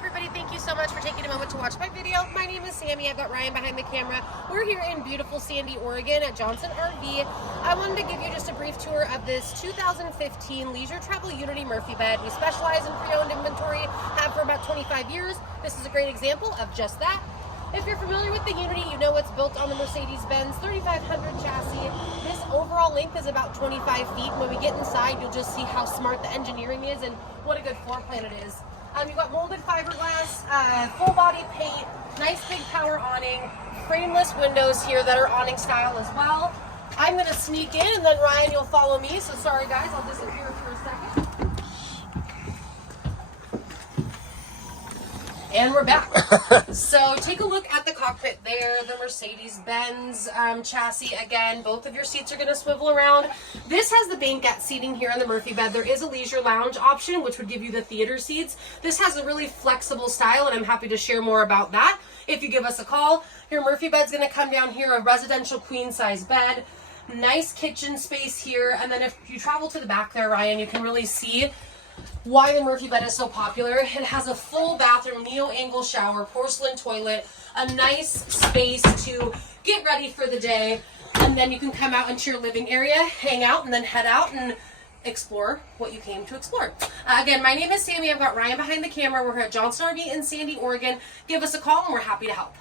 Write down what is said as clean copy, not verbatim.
everybody, thank you so much for taking a moment to watch my video. My name is Sammy. I've got Ryan behind the camera. We're here in beautiful Sandy, Oregon at Johnson RV. I wanted to give you just a brief tour of this 2015 Leisure Travel Unity Murphy bed. We specialize in pre-owned inventory, have for about 25 years. This is a great example of just that. If you're familiar with the Unity, you know it's built on the Mercedes-Benz 3500 chassis. This overall length is about 25 feet. When we get inside, you'll just see how smart the engineering is and what a good floor plan it is. You've got molded fiberglass, full body paint, nice big power awning, frameless windows here that are awning style as well. I'm going to sneak in and then Ryan, you'll follow me. So sorry guys, I'll disappear for a second. And we're back. So take a look at the cockpit there, the Mercedes-Benz chassis. Again, both of your seats are going to swivel around. This has the banquette seating here in the Murphy bed. There is a leisure lounge option, which would give you the theater seats. This has a really flexible style, and I'm happy to share more about that if you give us a call. Your Murphy bed's going to come down here, a residential queen size bed. Nice kitchen space here. And then if you travel to the back there, Ryan, you can really see why the Murphy bed is so popular. It has a full bathroom, neo-angle shower, porcelain toilet, a nice space to get ready for the day, and then you can come out into your living area, hang out, and then head out and explore what you came to explore. Again, my name is Sammy. I've got Ryan behind the camera. We're here at Johnson RV in Sandy, Oregon. Give us a call and we're happy to help.